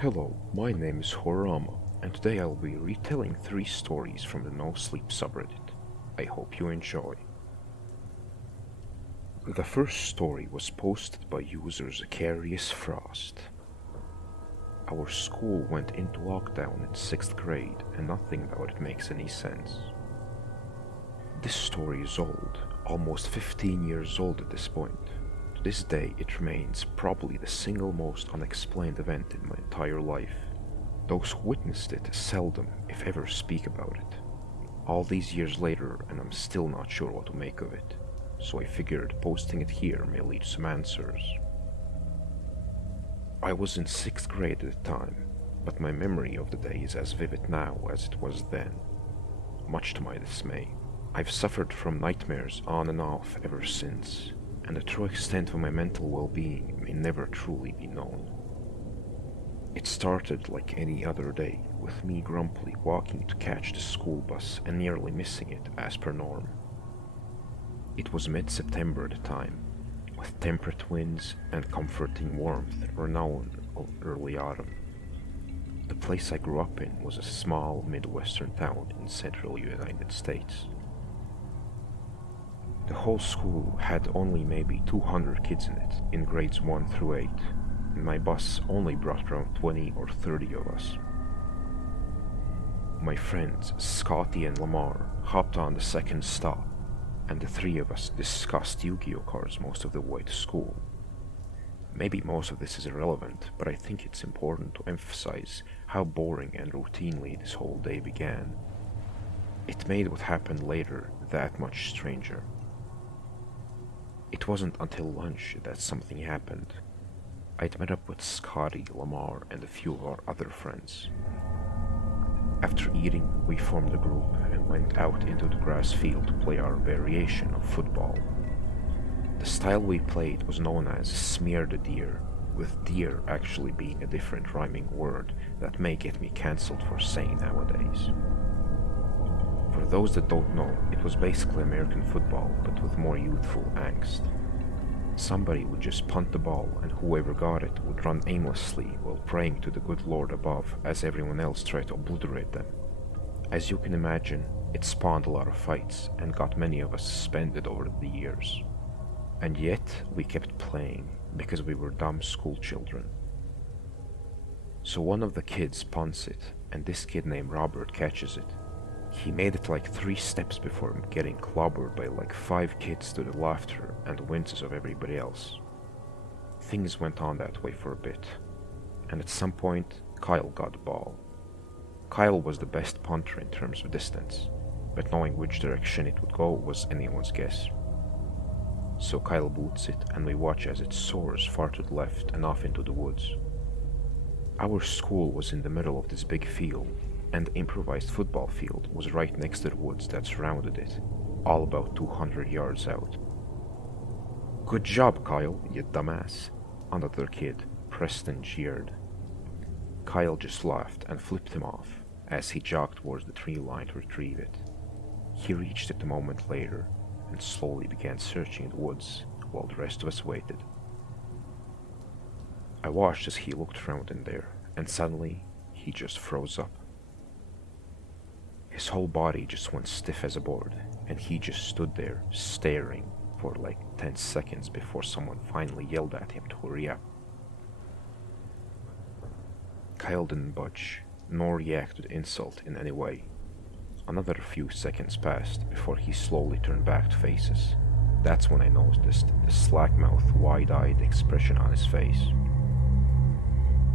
Hello, my name is Horama, and today I'll be retelling 3 stories from the nosleep subreddit. I hope you enjoy. The first story was posted by user Zacharias Frost. Our school went into lockdown in 6th grade and nothing about it makes any sense. This story is old, almost 15 years old at this point. To this day, it remains probably the single most unexplained event in my entire life. Those who witnessed it seldom, if ever, speak about it. All these years later, and I'm still not sure what to make of it, so I figured posting it here may lead to some answers. I was in 6th grade at the time, but my memory of the day is as vivid now as it was then. Much to my dismay, I've suffered from nightmares on and off ever since, and the true extent of my mental well-being may never truly be known. It started like any other day, with me grumpily walking to catch the school bus and nearly missing it as per norm. It was mid-September at the time, with temperate winds and comforting warmth renowned of early autumn. The place I grew up in was a small Midwestern town in central United States. The whole school had only maybe 200 kids in it, in grades 1 through 8, and my bus only brought around 20 or 30 of us. My friends, Scotty and Lamar, hopped on the second stop, and the 3 of us discussed Yu-Gi-Oh cards most of the way to school. Maybe most of this is irrelevant, but I think it's important to emphasize how boring and routinely this whole day began. It made what happened later that much stranger. It wasn't until lunch that something happened. I'd met up with Scotty, Lamar, and a few of our other friends. After eating, we formed a group and went out into the grass field to play our variation of football. The style we played was known as smear the deer, with deer actually being a different rhyming word that may get me cancelled for saying nowadays. For those that don't know, it was basically American football, but with more youthful angst. Somebody would just punt the ball, and whoever got it would run aimlessly while praying to the good Lord above as everyone else tried to obliterate them. As you can imagine, it spawned a lot of fights and got many of us suspended over the years. And yet, we kept playing, because we were dumb school children. So one of the kids punts it, and this kid named Robert catches it. He made it like 3 steps before getting clobbered by like 5 kids to the laughter and winces of everybody else. Things went on that way for a bit, and at some point, Kyle got the ball. Kyle was the best punter in terms of distance, but knowing which direction it would go was anyone's guess. So Kyle boots it, and we watch as it soars far to the left and off into the woods. Our school was in the middle of this big field, and the improvised football field was right next to the woods that surrounded it, all about 200 yards out. "Good job, Kyle, you dumbass," another kid, Preston, jeered. Kyle just laughed and flipped him off as he jogged towards the tree line to retrieve it. He reached it a moment later and slowly began searching the woods while the rest of us waited. I watched as he looked around in there, and suddenly he just froze up. His whole body just went stiff as a board, and he just stood there, staring, for like 10 seconds before someone finally yelled at him to hurry up. Kyle didn't budge, nor react to the insult in any way. Another few seconds passed before he slowly turned back to face us. That's when I noticed the slack-mouthed, wide-eyed expression on his face.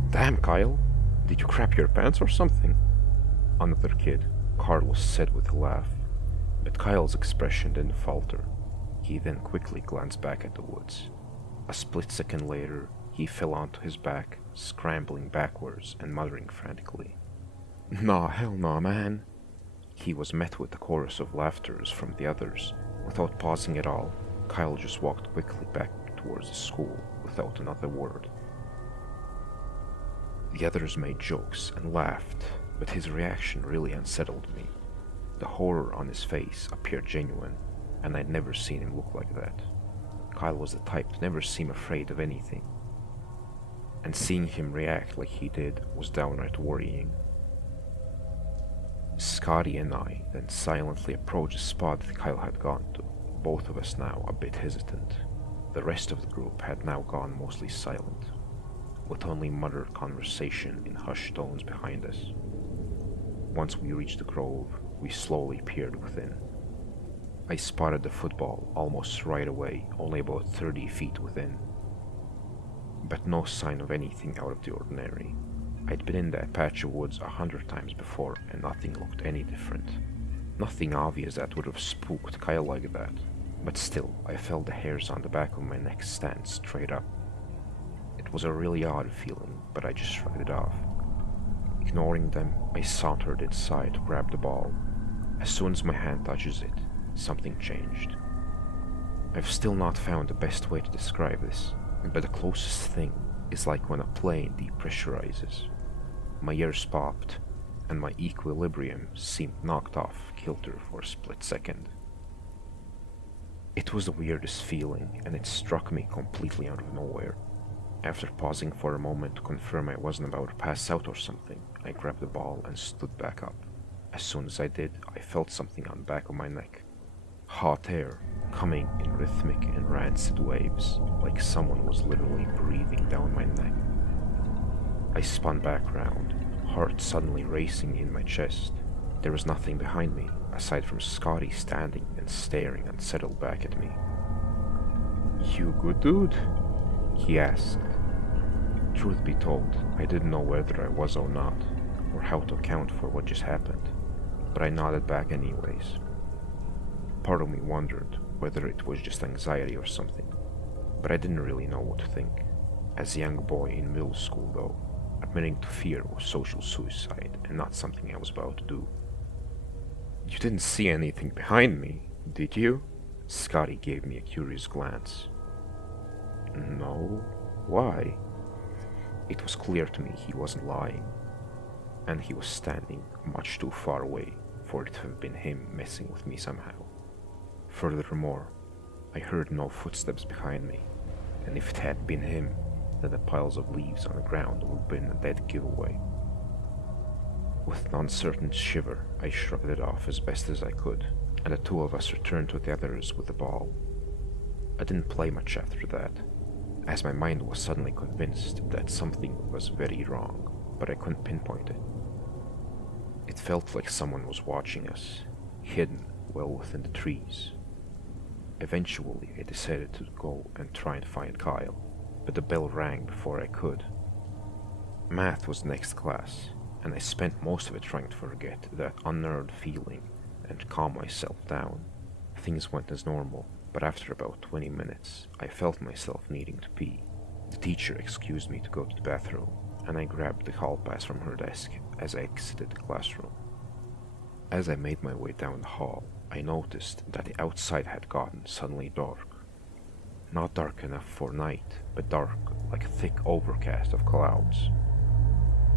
"Damn, Kyle, did you crap your pants or something?" Another kid, Carlos, said with a laugh, but Kyle's expression didn't falter. He then quickly glanced back at the woods. A split second later, he fell onto his back, scrambling backwards and muttering frantically. "Nah, hell nah, man." He was met with a chorus of laughters from the others. Without pausing at all, Kyle just walked quickly back towards the school without another word. The others made jokes and laughed, but his reaction really unsettled me. The horror on his face appeared genuine, and I'd never seen him look like that. Kyle was the type to never seem afraid of anything. and seeing him react like he did was downright worrying. Scotty and I then silently approached the spot that Kyle had gone to, both of us now a bit hesitant. The rest of the group had now gone mostly silent, with only muttered conversation in hushed tones behind us. Once we reached the grove, we slowly peered within. I spotted the football almost right away, only about 30 feet within. But no sign of anything out of the ordinary. I'd been in that patch of woods 100 times before, and nothing looked any different. Nothing obvious that would have spooked Kyle like that, but still, I felt the hairs on the back of my neck stand straight up. It was a really odd feeling, but I just shrugged it off. Ignoring them, I sauntered inside to grab the ball. As soon as my hand touches it, something changed. I've still not found the best way to describe this, but the closest thing is like when a plane depressurizes. My ears popped, and my equilibrium seemed knocked off kilter for a split second. It was the weirdest feeling, and it struck me completely out of nowhere. After pausing for a moment to confirm I wasn't about to pass out or something, I grabbed the ball and stood back up. As soon as I did, I felt something on the back of my neck. Hot air, coming in rhythmic and rancid waves, like someone was literally breathing down my neck. I spun back round, heart suddenly racing in my chest. There was nothing behind me, aside from Scotty standing and staring unsettled back at me. "You good, dude?" he asked. Truth be told, I didn't know whether I was or not, or how to account for what just happened, but I nodded back anyways. Part of me wondered whether it was just anxiety or something, but I didn't really know what to think. As a young boy in middle school though, admitting to fear was social suicide and not something I was about to do. "You didn't see anything behind me, did you?" Scotty gave me a curious glance. "No, why?" It was clear to me he wasn't lying, and he was standing much too far away for it to have been him messing with me somehow. Furthermore, I heard no footsteps behind me, and if it had been him, then the piles of leaves on the ground would have been a dead giveaway. With an uncertain shiver, I shrugged it off as best as I could, and the two of us returned to the others with the ball. I didn't play much after that, as my mind was suddenly convinced that something was very wrong, but I couldn't pinpoint it. It felt like someone was watching us, hidden well within the trees. Eventually, I decided to go and try and find Kyle, but the bell rang before I could. Math was next class, and I spent most of it trying to forget that unnerved feeling and calm myself down. Things went as normal, but after about 20 minutes, I felt myself needing to pee. The teacher excused me to go to the bathroom, and I grabbed the hall pass from her desk as I exited the classroom. As I made my way down the hall, I noticed that the outside had gotten suddenly dark. Not dark enough for night, but dark like a thick overcast of clouds.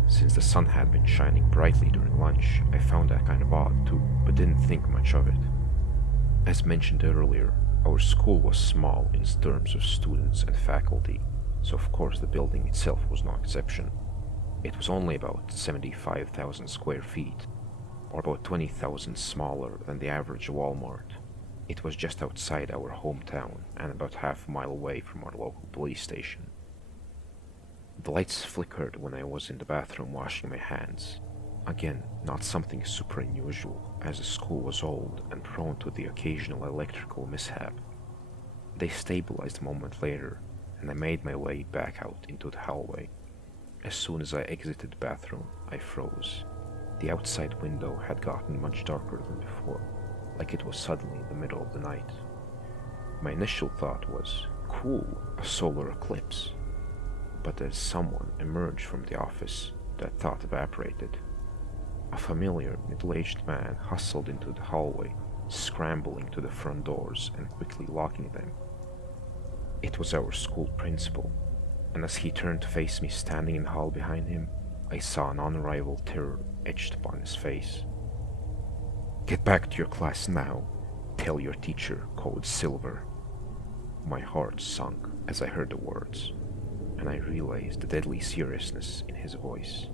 Since the sun had been shining brightly during lunch, I found that kind of odd too, but didn't think much of it. As mentioned earlier, our school was small in terms of students and faculty, so of course the building itself was no exception. It was only about 75,000 square feet, or about 20,000 smaller than the average Walmart. It was just outside our hometown and about half a mile away from our local police station. The lights flickered when I was in the bathroom washing my hands. Again, not something super unusual, as the school was old and prone to the occasional electrical mishap. They stabilized a moment later, and I made my way back out into the hallway. As soon as I exited the bathroom, I froze. The outside window had gotten much darker than before, like it was suddenly the middle of the night. My initial thought was, cool, a solar eclipse. But as someone emerged from the office, that thought evaporated. A familiar, middle-aged man hustled into the hallway, scrambling to the front doors and quickly locking them. It was our school principal, and as he turned to face me standing in the hall behind him, I saw an unrivaled terror etched upon his face. "Get back to your class now. Tell your teacher, code Silver." My heart sunk as I heard the words. and I realized the deadly seriousness in his voice.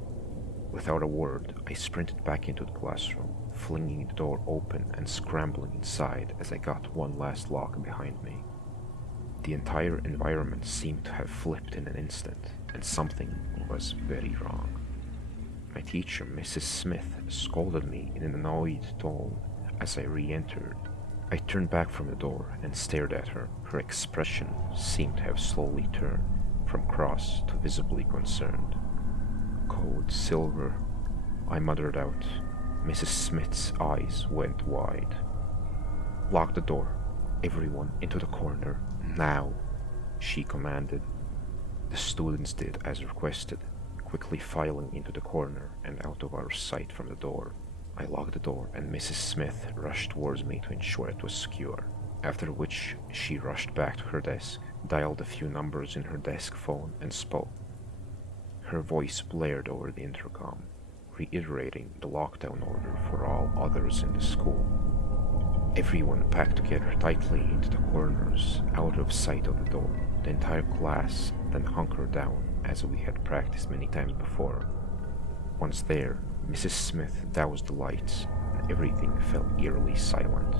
Without a word, I sprinted back into the classroom, flinging the door open and scrambling inside as I got one last lock behind me. The entire environment seemed to have flipped in an instant, and something was very wrong. My teacher, Mrs. Smith, scolded me in an annoyed tone as I re-entered. I turned back from the door and stared at her. Her expression seemed to have slowly turned from cross to visibly concerned. "Code Silver," I muttered out. Mrs. Smith's eyes went wide. "Lock the door. Everyone into the corner, now," she commanded. The students did as requested, quickly filing into the corner and out of our sight from the door. I locked the door and Mrs. Smith rushed towards me to ensure it was secure, after which she rushed back to her desk, dialed a few numbers in her desk phone and spoke. Her voice blared over the intercom, reiterating the lockdown order for all others in the school. Everyone packed together tightly into the corners, out of sight of the door. The entire class then hunkered down, as we had practiced many times before. Once there, Mrs. Smith doused the lights, and everything fell eerily silent.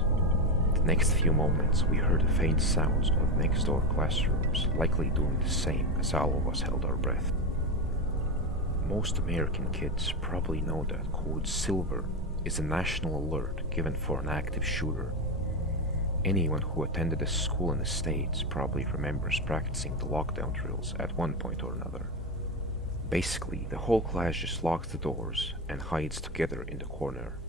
The next few moments we heard faint sounds of next-door classrooms, likely doing the same as all of us held our breath. Most American kids probably know that Code Silver is a national alert given for an active shooter. Anyone who attended a school in the States probably remembers practicing the lockdown drills at one point or another. Basically, the whole class just locks the doors and hides together in the corner.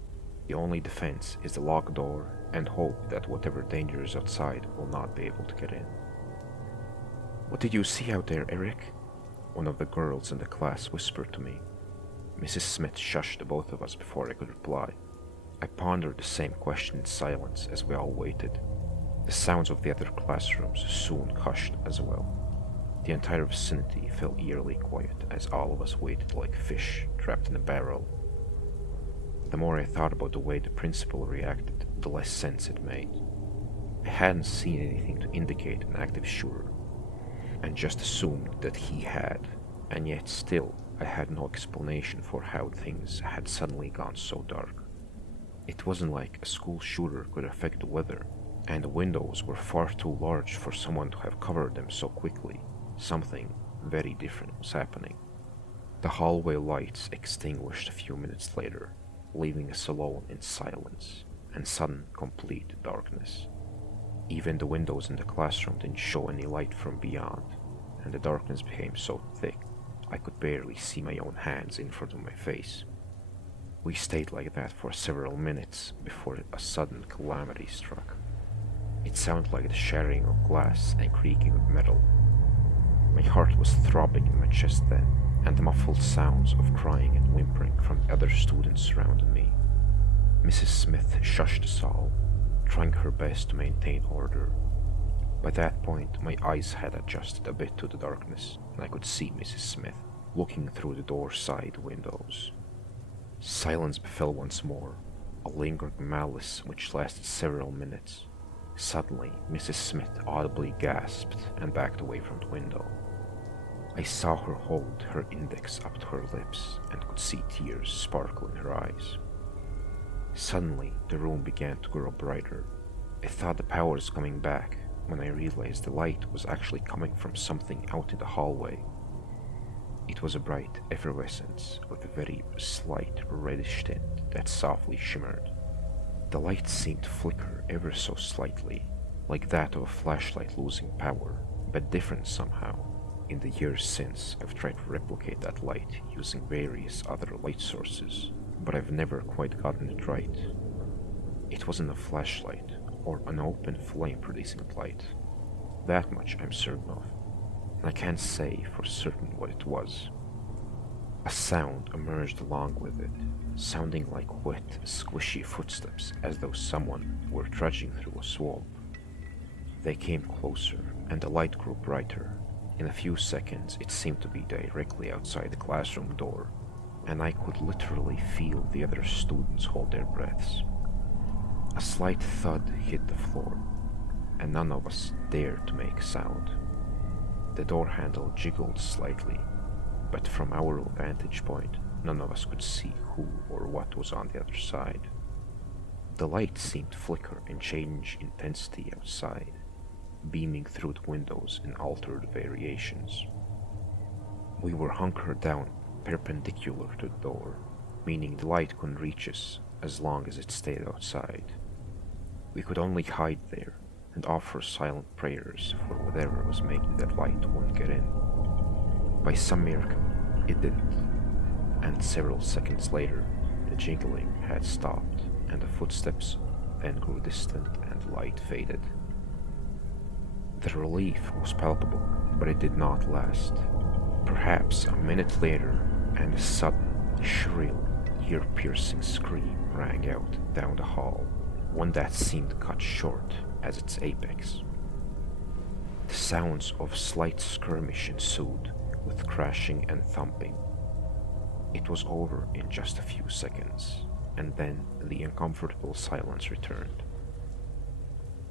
The only defense is the locked door and hope that whatever danger is outside will not be able to get in. "What did you see out there, Eric?" one of the girls in the class whispered to me. Mrs. Smith shushed the both of us before I could reply. I pondered the same question in silence as we all waited. The sounds of the other classrooms soon hushed as well. The entire vicinity fell eerily quiet as all of us waited like fish trapped in a barrel. The more I thought about the way the principal reacted, the less sense it made. I hadn't seen anything to indicate an active shooter, and just assumed that he had, and yet still I had no explanation for how things had suddenly gone so dark. It wasn't like a school shooter could affect the weather, and the windows were far too large for someone to have covered them so quickly. Something very different was happening. The hallway lights extinguished a few minutes later, leaving us alone in silence and sudden complete darkness. Even the windows in the classroom didn't show any light from beyond, and the darkness became so thick I could barely see my own hands in front of my face. We stayed like that for several minutes before a sudden calamity struck. It sounded like the shattering of glass and creaking of metal. My heart was throbbing in my chest then, and the muffled sounds of crying and whimpering from the other students surrounded me. Mrs. Smith shushed us all, trying her best to maintain order. By that point, my eyes had adjusted a bit to the darkness, and I could see Mrs. Smith looking through the door side windows. Silence befell once more, a lingering malice which lasted several minutes. Suddenly, Mrs. Smith audibly gasped and backed away from the window. I saw her hold her index up to her lips and could see tears sparkle in her eyes. Suddenly, the room began to grow brighter. I thought the power was coming back when I realized the light was actually coming from something out in the hallway. It was a bright effervescence with a very slight reddish tint that softly shimmered. The light seemed to flicker ever so slightly, like that of a flashlight losing power, but different somehow. In the years since, I've tried to replicate that light using various other light sources, but I've never quite gotten it right. It wasn't a flashlight or an open flame-producing light. That much I'm certain of, and I can't say for certain what it was. A sound emerged along with it, sounding like wet, squishy footsteps as though someone were trudging through a swamp. They came closer, and the light grew brighter. In a few seconds, it seemed to be directly outside the classroom door, and I could literally feel the other students hold their breaths. A slight thud hit the floor, and none of us dared to make a sound. The door handle jiggled slightly, but from our vantage point, none of us could see who or what was on the other side. The light seemed to flicker and change intensity outside, beaming through the windows in altered variations. We were hunkered down perpendicular to the door, meaning the light couldn't reach us as long as it stayed outside. We could only hide there and offer silent prayers for whatever was making that light won't get in. By some miracle, it didn't, and several seconds later, the jingling had stopped and the footsteps then grew distant and the light faded. The relief was palpable, but it did not last. Perhaps a minute later, and a sudden, shrill, ear-piercing scream rang out down the hall, one that seemed cut short at its apex. The sounds of slight skirmish ensued, with crashing and thumping. It was over in just a few seconds, and then the uncomfortable silence returned.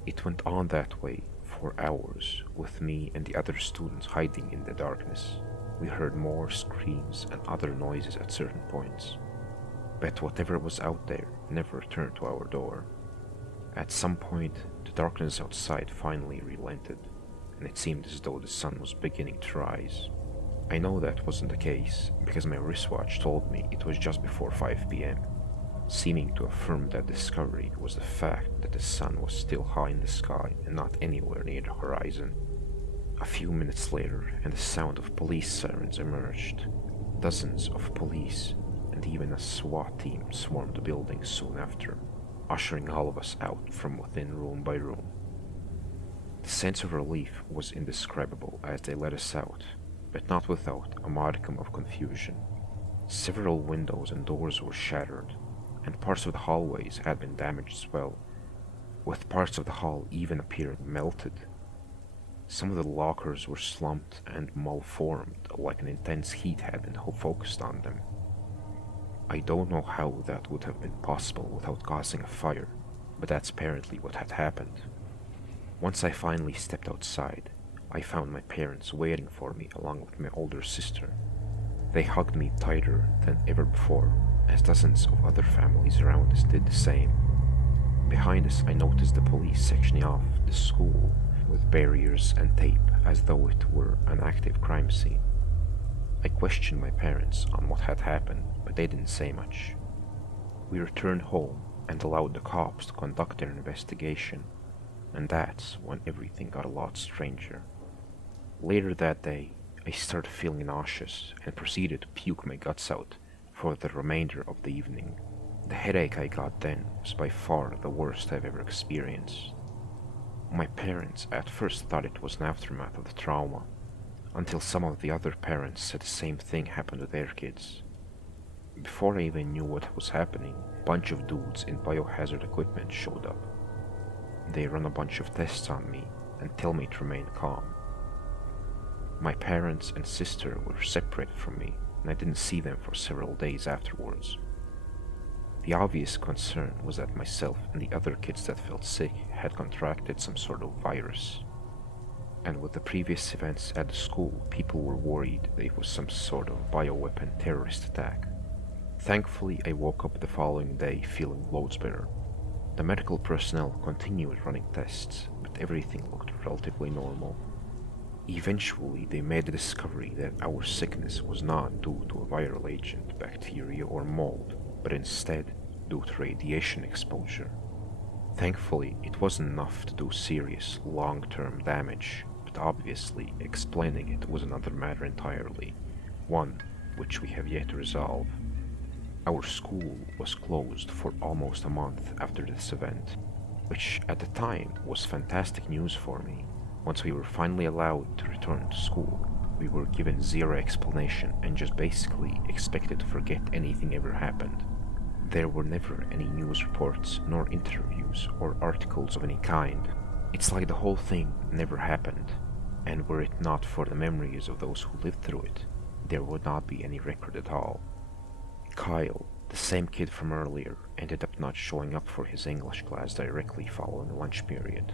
It went on that way for hours, with me and the other students hiding in the darkness. We heard more screams and other noises at certain points, but whatever was out there never returned to our door. At some point, the darkness outside finally relented, and it seemed as though the sun was beginning to rise. I know that wasn't the case, because my wristwatch told me it was just before 5 p.m., seeming to affirm that discovery was the fact that the sun was still high in the sky and not anywhere near the horizon. A few minutes later, and the sound of police sirens emerged. Dozens of police, and even a SWAT team swarmed the building soon after, ushering all of us out from within room by room. The sense of relief was indescribable as they let us out, but not without a modicum of confusion. Several windows and doors were shattered, and parts of the hallways had been damaged as well, with parts of the hall even appearing melted. Some of the lockers were slumped and malformed, like an intense heat had been focused on them. I don't know how that would have been possible without causing a fire, but that's apparently what had happened. Once I finally stepped outside, I found my parents waiting for me along with my older sister. They hugged me tighter than ever before, as dozens of other families around us did the same. Behind us, I noticed the police sectioning off the school with barriers and tape as though it were an active crime scene. I questioned my parents on what had happened, but they didn't say much. We returned home and allowed the cops to conduct their investigation, and that's when everything got a lot stranger. Later that day, I started feeling nauseous and proceeded to puke my guts out for the remainder of the evening. The headache I got then was by far the worst I've ever experienced. My parents at first thought it was an aftermath of the trauma, until some of the other parents said the same thing happened to their kids. Before I even knew what was happening, a bunch of dudes in biohazard equipment showed up. They run a bunch of tests on me and tell me to remain calm. My parents and sister were separated from me, and I didn't see them for several days afterwards. The obvious concern was that myself and the other kids that felt sick had contracted some sort of virus. And with the previous events at the school, people were worried that it was some sort of bioweapon terrorist attack. Thankfully, I woke up the following day feeling loads better. The medical personnel continued running tests, but everything looked relatively normal. Eventually, they made the discovery that our sickness was not due to a viral agent, bacteria, or mold, but instead due to radiation exposure. Thankfully, it wasn't enough to do serious, long-term damage, but obviously explaining it was another matter entirely, one which we have yet to resolve. Our school was closed for almost a month after this event, which at the time was fantastic news for me. Once we were finally allowed to return to school, we were given zero explanation and just basically expected to forget anything ever happened. There were never any news reports, nor interviews or articles of any kind. It's like the whole thing never happened, and were it not for the memories of those who lived through it, there would not be any record at all. Kyle, the same kid from earlier, ended up not showing up for his English class directly following the lunch period.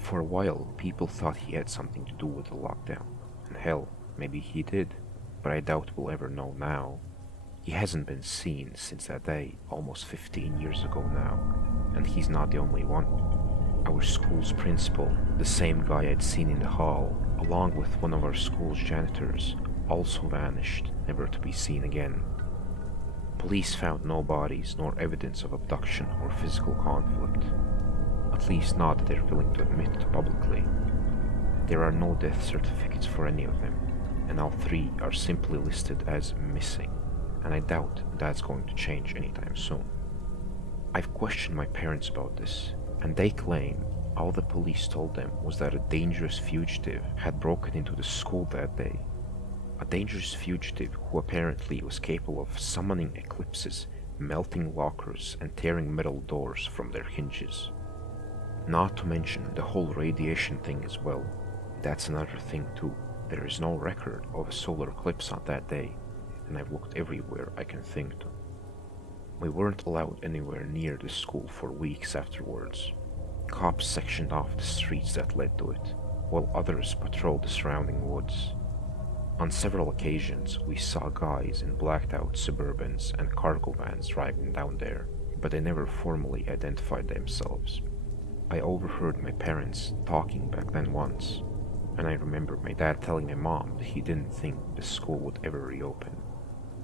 For a while, people thought he had something to do with the lockdown, and hell, maybe he did, but I doubt we'll ever know now. He hasn't been seen since that day, almost 15 years ago now, and he's not the only one. Our school's principal, the same guy I'd seen in the hall, along with one of our school's janitors, also vanished, never to be seen again. Police found no bodies nor evidence of abduction or physical conflict. At least not that they're willing to admit publicly. There are no death certificates for any of them, and all three are simply listed as missing, and I doubt that's going to change anytime soon. I've questioned my parents about this, and they claim all the police told them was that a dangerous fugitive had broken into the school that day. A dangerous fugitive who apparently was capable of summoning eclipses, melting lockers, and tearing metal doors from their hinges. Not to mention the whole radiation thing as well. That's another thing too. There is no record of a solar eclipse on that day, and I've looked everywhere I can think to. We weren't allowed anywhere near the school for weeks afterwards. Cops sectioned off the streets that led to it, while others patrolled the surrounding woods. On several occasions, we saw guys in blacked out Suburbans and cargo vans driving down there, but they never formally identified themselves. I overheard my parents talking back then once, and I remember my dad telling my mom that he didn't think the school would ever reopen.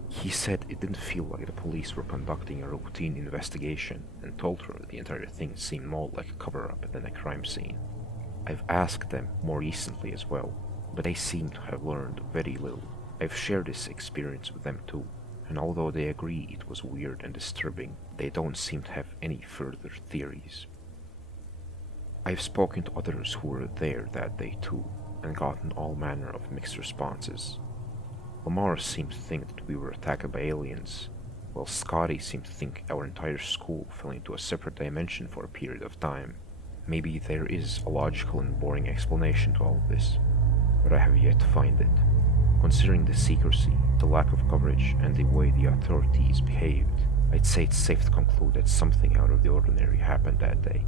He said it didn't feel like the police were conducting a routine investigation, and told her the entire thing seemed more like a cover-up than a crime scene. I've asked them more recently as well, but they seem to have learned very little. I've shared this experience with them too, and although they agree it was weird and disturbing, they don't seem to have any further theories. I've spoken to others who were there that day too, and gotten all manner of mixed responses. Lamar seemed to think that we were attacked by aliens, while Scotty seemed to think our entire school fell into a separate dimension for a period of time. Maybe there is a logical and boring explanation to all of this, but I have yet to find it. Considering the secrecy, the lack of coverage, and the way the authorities behaved, I'd say it's safe to conclude that something out of the ordinary happened that day.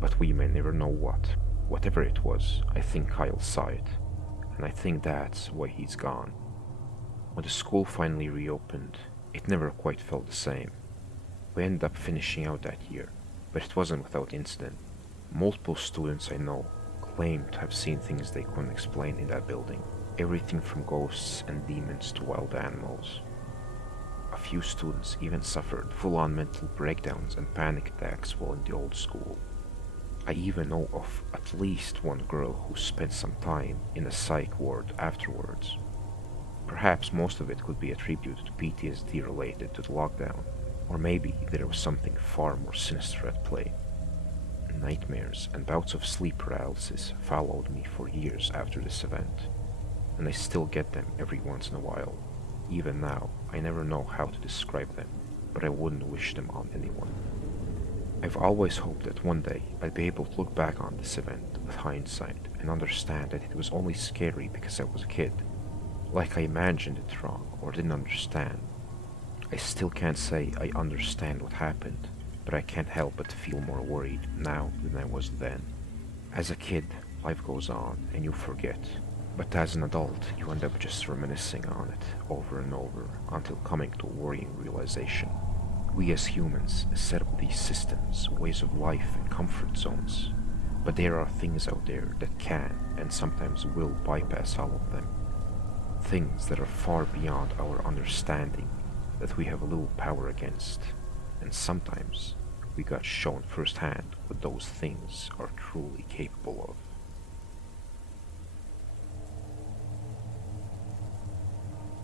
But we may never know what. Whatever it was, I think Kyle saw it, and I think that's why he's gone. When the school finally reopened, it never quite felt the same. We ended up finishing out that year, but it wasn't without incident. Multiple students I know claimed to have seen things they couldn't explain in that building. Everything from ghosts and demons to wild animals. A few students even suffered full-on mental breakdowns and panic attacks while in the old school. I even know of at least one girl who spent some time in a psych ward afterwards. Perhaps most of it could be attributed to PTSD related to the lockdown, or maybe there was something far more sinister at play. Nightmares and bouts of sleep paralysis followed me for years after this event, and I still get them every once in a while. Even now, I never know how to describe them, but I wouldn't wish them on anyone. I've always hoped that one day I'd be able to look back on this event with hindsight and understand that it was only scary because I was a kid, like I imagined it wrong or didn't understand. I still can't say I understand what happened, but I can't help but feel more worried now than I was then. As a kid, life goes on and you forget, but as an adult, you end up just reminiscing on it over and over until coming to a worrying realization. We as humans set up these systems, ways of life, and comfort zones, but there are things out there that can and sometimes will bypass all of them. Things that are far beyond our understanding, that we have little power against, and sometimes we got shown firsthand what those things are truly capable of.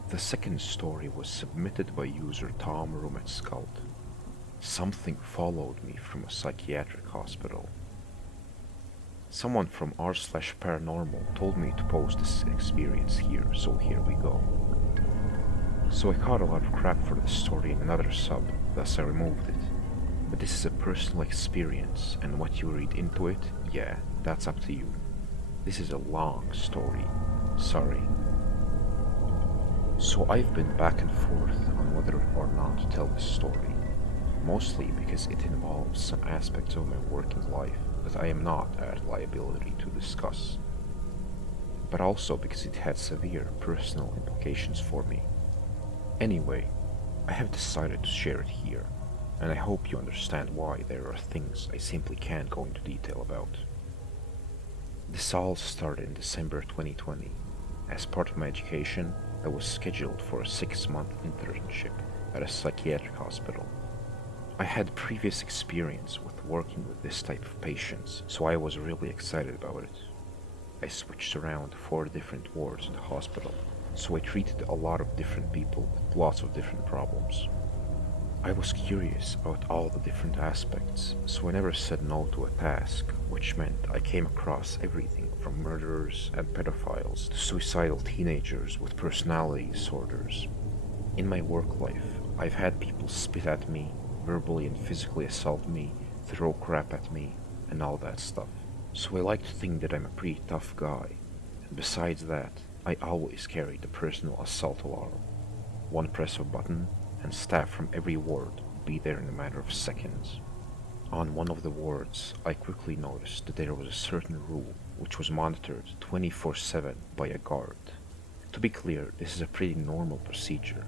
The second story was submitted by user Tom Rumetskald. Something followed me from a psychiatric hospital. Someone from r/paranormal told me to post this experience here, so here we go. So I caught a lot of crap for this story in another sub, thus I removed it. But this is a personal experience, and what you read into it, yeah, that's up to you. This is a long story. Sorry. So I've been back and forth on whether or not to tell this story, mostly because it involves some aspects of my working life that I am not at liability to discuss, but also because it had severe personal implications for me. Anyway, I have decided to share it here, and I hope you understand why there are things I simply can't go into detail about. This all started in December 2020. As part of my education, I was scheduled for a 6-month internship at a psychiatric hospital. I had previous experience with working with this type of patients, so I was really excited about it. I switched around 4 different wards in the hospital, so I treated a lot of different people with lots of different problems. I was curious about all the different aspects, so I never said no to a task, which meant I came across everything from murderers and pedophiles to suicidal teenagers with personality disorders. In my work life, I've had people spit at me, verbally and physically assault me, throw crap at me, and all that stuff. So I like to think that I'm a pretty tough guy, and besides that, I always carry the personal assault alarm. One press of a button, and staff from every ward would be there in a matter of seconds. On one of the wards, I quickly noticed that there was a certain room which was monitored 24/7 by a guard. To be clear, this is a pretty normal procedure,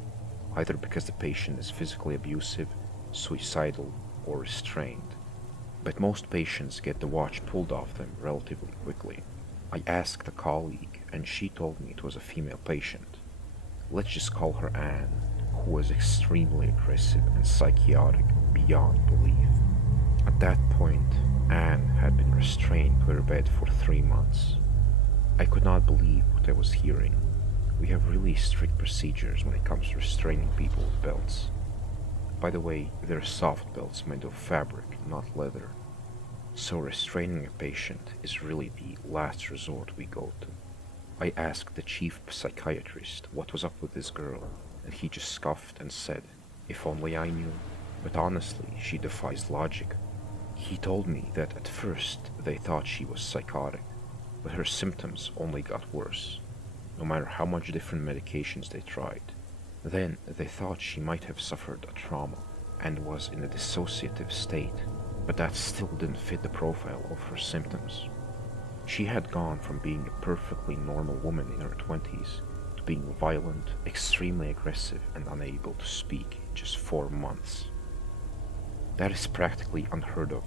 either because the patient is physically abusive, suicidal, or restrained. But most patients get the watch pulled off them relatively quickly. I asked a colleague, and she told me it was a female patient. Let's just call her Anne, who was extremely aggressive and psychotic beyond belief. At that point, Anne had been restrained to her bed for 3 months. I could not believe what I was hearing. We have really strict procedures when it comes to restraining people with belts. By the way, they're soft belts made of fabric, not leather. So restraining a patient is really the last resort we go to. I asked the chief psychiatrist what was up with this girl, and he just scoffed and said, if only I knew, but honestly, she defies logic. He told me that at first they thought she was psychotic, but her symptoms only got worse, no matter how much different medications they tried. Then they thought she might have suffered a trauma and was in a dissociative state, but that still didn't fit the profile of her symptoms. She had gone from being a perfectly normal woman in her 20s to being violent, extremely aggressive, and unable to speak in just 4 months. That is practically unheard of,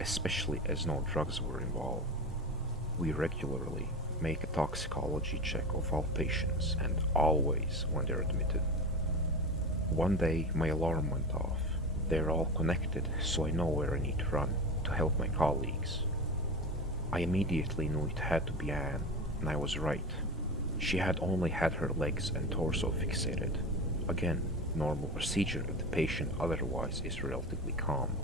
especially as no drugs were involved. We regularly make a toxicology check of all patients, and always when they're admitted. One day my alarm went off. They're all connected, so I know where I need to run to help my colleagues. I immediately knew it had to be Anne, and I was right. She had only had her legs and torso fixated. Again, normal procedure if the patient otherwise is relatively calm.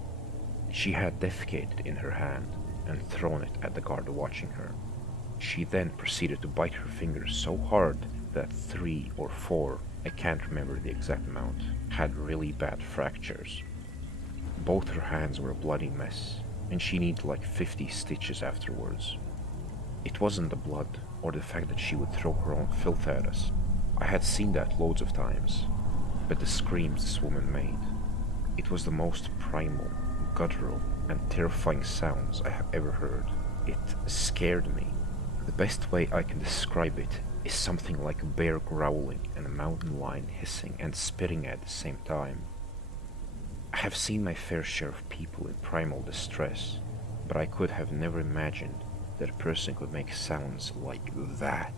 She had defecated in her hand and thrown it at the guard watching her. She then proceeded to bite her fingers so hard that 3 or 4, I can't remember the exact amount, had really bad fractures. Both her hands were a bloody mess, and she needed like 50 stitches afterwards. It wasn't the blood or the fact that she would throw her own filth at us. I had seen that loads of times, but the screams this woman made. It was the most primal, guttural, and terrifying sounds I have ever heard. It scared me. The best way I can describe it is something like a bear growling and a mountain lion hissing and spitting at the same time. I have seen my fair share of people in primal distress, but I could have never imagined that a person could make sounds like that.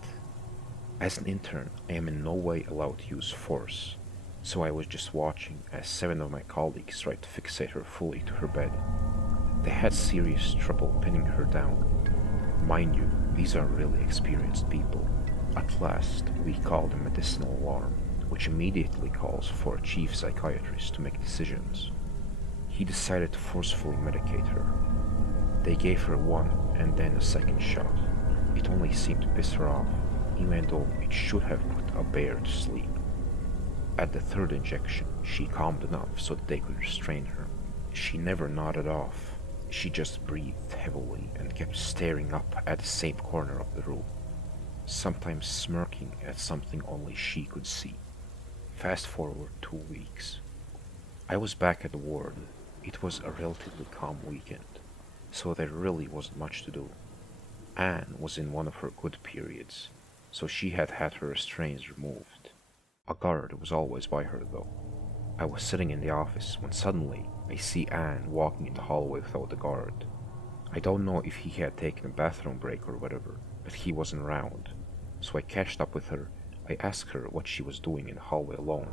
As an intern, I am in no way allowed to use force, so I was just watching as 7 of my colleagues tried to fixate her fully to her bed. They had serious trouble pinning her down. Mind you, these are really experienced people. At last, we called a medicinal alarm, which immediately calls for a chief psychiatrist to make decisions. He decided to forcefully medicate her. They gave her 1 and then a 2nd shot. It only seemed to piss her off, even though it should have put a bear to sleep. At the 3rd injection, she calmed enough so that they could restrain her. She never nodded off. She just breathed heavily and kept staring up at the same corner of the room, sometimes smirking at something only she could see. Fast forward 2 weeks. I was back at the ward. It was a relatively calm weekend. so there really wasn't much to do. Anne was in one of her good periods, so she had had her restraints removed. A guard was always by her, though. I was sitting in the office when suddenly I see Anne walking in the hallway without the guard. I don't know if he had taken a bathroom break or whatever, but he wasn't around. So I catched up with her. I asked her what she was doing in the hallway alone,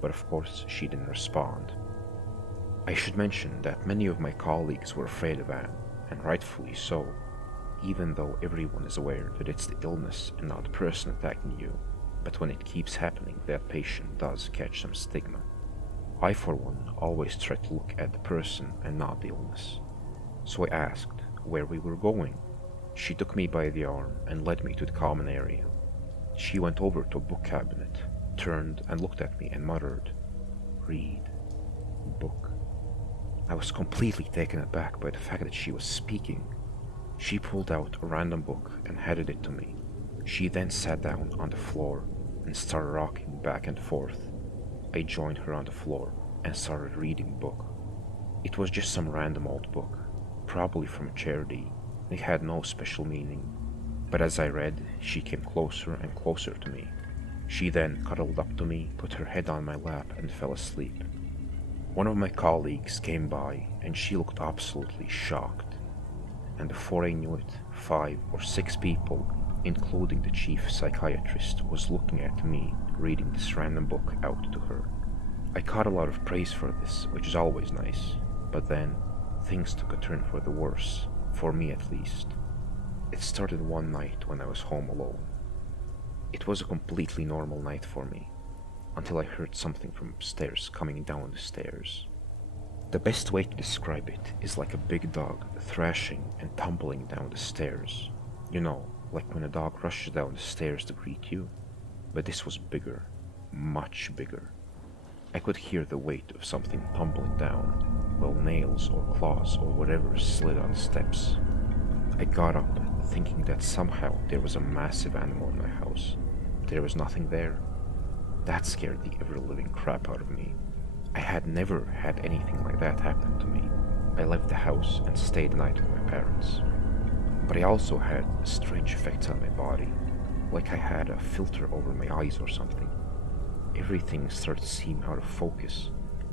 but of course she didn't respond. I should mention that many of my colleagues were afraid of Anne, and rightfully so, even though everyone is aware that it's the illness and not the person attacking you. But when it keeps happening, that patient does catch some stigma. I, for one, always try to look at the person and not the illness. So I asked where we were going. She took me by the arm and led me to the common area. She went over to a book cabinet, turned and looked at me and muttered, "Read. Book." I was completely taken aback by the fact that she was speaking. She pulled out a random book and handed it to me. She then sat down on the floor and started rocking back and forth. I joined her on the floor and started reading the book. It was just some random old book, probably from a charity. It had no special meaning. But as I read, she came closer and closer to me. She then cuddled up to me, put her head on my lap, and fell asleep. One of my colleagues came by, and she looked absolutely shocked. And before I knew it, 5 or 6 people, including the chief psychiatrist, was looking at me reading this random book out to her. I caught a lot of praise for this, which is always nice, but then things took a turn for the worse, for me at least. It started one night when I was home alone. It was a completely normal night for me, until I heard something from upstairs coming down the stairs. The best way to describe it is like a big dog thrashing and tumbling down the stairs. You know, like when a dog rushes down the stairs to greet you. But this was bigger, much bigger. I could hear the weight of something tumbling down, while nails or claws or whatever slid on the steps. I got up, thinking that somehow there was a massive animal in my house. There was nothing there. That scared the ever-living crap out of me. I had never had anything like that happen to me. I left the house and stayed the night with my parents. But I also had strange effects on my body, like I had a filter over my eyes or something. Everything started to seem out of focus,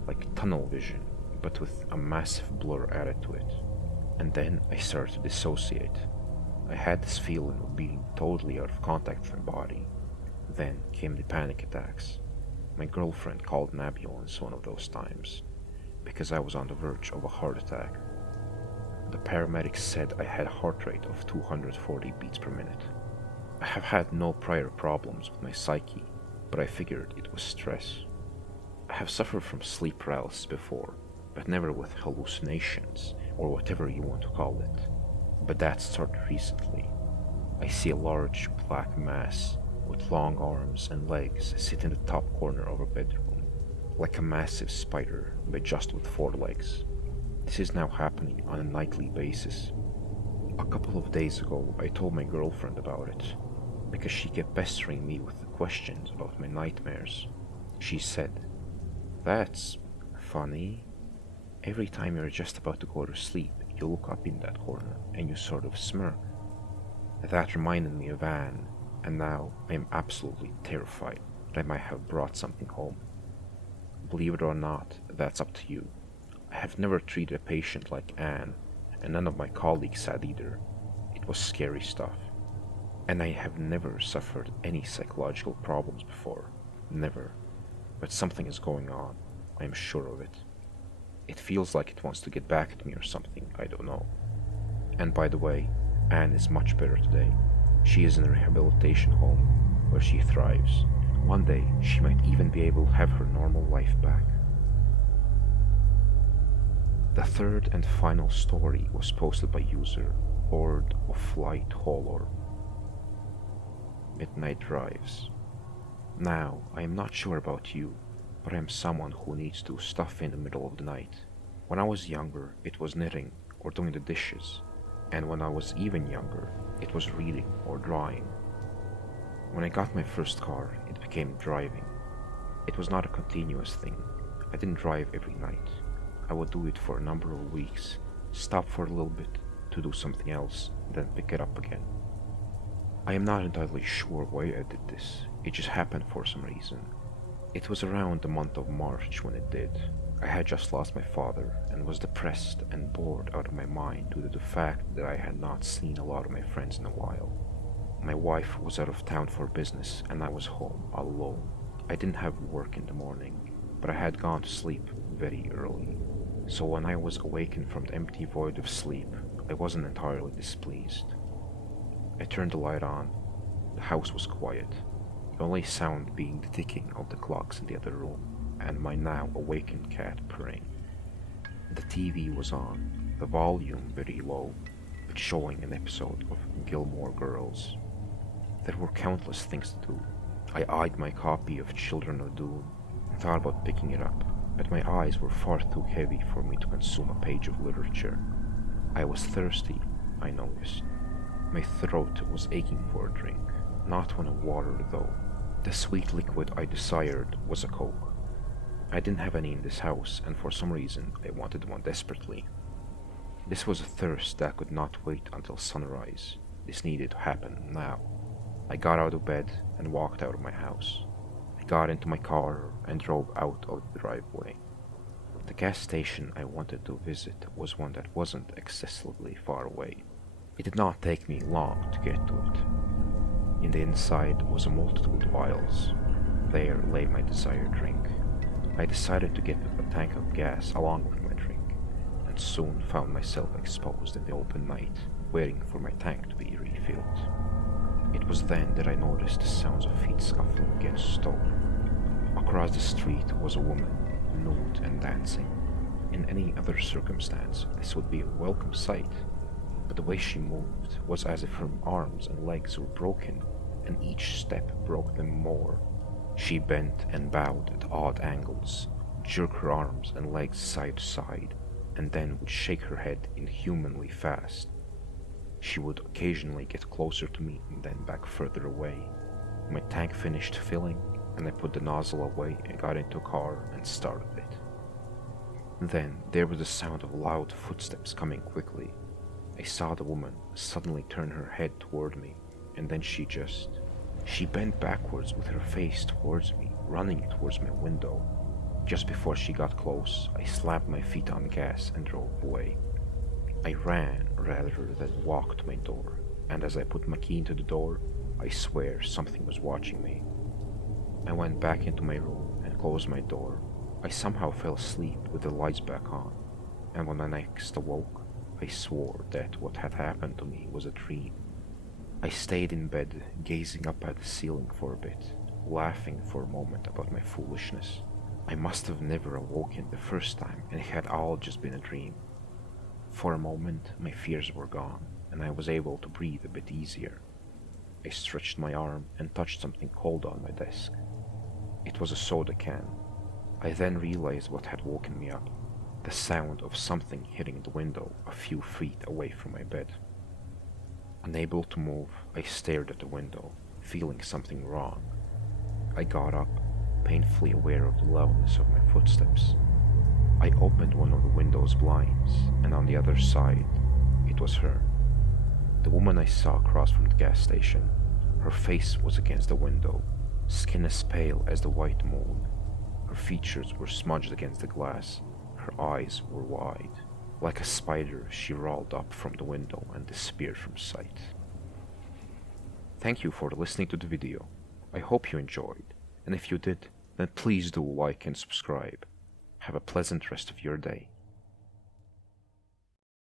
like tunnel vision, but with a massive blur added to it. And then I started to dissociate. I had this feeling of being totally out of contact with my body. Then came the panic attacks. My girlfriend called an ambulance one of those times, because I was on the verge of a heart attack. The paramedics said I had a heart rate of 240 beats per minute. I have had no prior problems with my psyche, but I figured it was stress. I have suffered from sleep paralysis before, but never with hallucinations, or whatever you want to call it. But that started recently. I see a large black mass with long arms and legs sit in the top corner of our bedroom, like a massive spider, but just with 4 legs. This is now happening on a nightly basis. A couple of days ago, I told my girlfriend about it, because she kept pestering me with questions about my nightmares. She said, "That's funny. Every time you're just about to go to sleep, you look up in that corner and you sort of smirk." That reminded me of Anne, and now I am absolutely terrified that I might have brought something home. Believe it or not, that's up to you. I have never treated a patient like Anne, and none of my colleagues had either. It was scary stuff. And I have never suffered any psychological problems before. Never. But something is going on. I am sure of it. It feels like it wants to get back at me or something, I don't know. And by the way, Anne is much better today. She is in a rehabilitation home where she thrives. One day, she might even be able to have her normal life back. The third and final story was posted by user Horde of Flight Holor. Midnight drives. Now, I am not sure about you, but I am someone who needs to stuff in the middle of the night. When I was younger, it was knitting or doing the dishes, and when I was even younger, it was reading or drawing. When I got my first car, it became driving. It was not a continuous thing. I didn't drive every night. I would do it for a number of weeks, stop for a little bit to do something else, then pick it up again. I am not entirely sure why I did this, it just happened for some reason. It was around the month of March when it did. I had just lost my father and was depressed and bored out of my mind due to the fact that I had not seen a lot of my friends in a while. My wife was out of town for business and I was home alone. I didn't have work in the morning, but I had gone to sleep very early. So when I was awakened from the empty void of sleep, I wasn't entirely displeased. I turned the light on. The house was quiet, the only sound being the ticking of the clocks in the other room and my now awakened cat purring. The TV was on, the volume very low, but showing an episode of Gilmore Girls. There were countless things to do. I eyed my copy of Children of Doom, thought about picking it up, but my eyes were far too heavy for me to consume a page of literature. I was thirsty, I noticed. My throat was aching for a drink, not one of water though. The sweet liquid I desired was a Coke. I didn't have any in this house, and for some reason I wanted one desperately. This was a thirst that could not wait until sunrise. This needed to happen now. I got out of bed and walked out of my house. I got into my car and drove out of the driveway. The gas station I wanted to visit was one that wasn't excessively far away. It did not take me long to get to it. In the inside was a multitude of aisles. There lay my desired drink. I decided to get a tank of gas along with my drink, and soon found myself exposed in the open night, waiting for my tank to be refilled. It was then that I noticed the sounds of feet scuffling against stone. Across the street was a woman, nude and dancing. In any other circumstance, this would be a welcome sight, but the way she moved was as if her arms and legs were broken, and each step broke them more. She bent and bowed at odd angles, jerked her arms and legs side to side, and then would shake her head inhumanly fast. She would occasionally get closer to me and then back further away. My tank finished filling, and I put the nozzle away and got into a car and started it. Then there was the sound of loud footsteps coming quickly. I saw the woman suddenly turn her head toward me, and then she bent backwards with her face towards me, running towards my window. Just before she got close, I slammed my feet on gas and drove away. I ran rather than walked to my door, and as I put my key into the door, I swear something was watching me. I went back into my room and closed my door. I somehow fell asleep with the lights back on, and when I next awoke, I swore that what had happened to me was a dream. I stayed in bed, gazing up at the ceiling for a bit, laughing for a moment about my foolishness. I must have never awoken the first time, and it had all just been a dream. For a moment, my fears were gone, and I was able to breathe a bit easier. I stretched my arm and touched something cold on my desk. It was a soda can. I then realized what had woken me up, the sound of something hitting the window a few feet away from my bed. Unable to move, I stared at the window, feeling something wrong. I got up, painfully aware of the loudness of my footsteps. I opened one of the window's blinds, and on the other side, it was her. The woman I saw across from the gas station. Her face was against the window, skin as pale as the white moon. Her features were smudged against the glass. Her eyes were wide. Like a spider, she rolled up from the window and disappeared from sight. Thank you for listening to the video. I hope you enjoyed, and if you did, then please do like and subscribe. Have a pleasant rest of your day.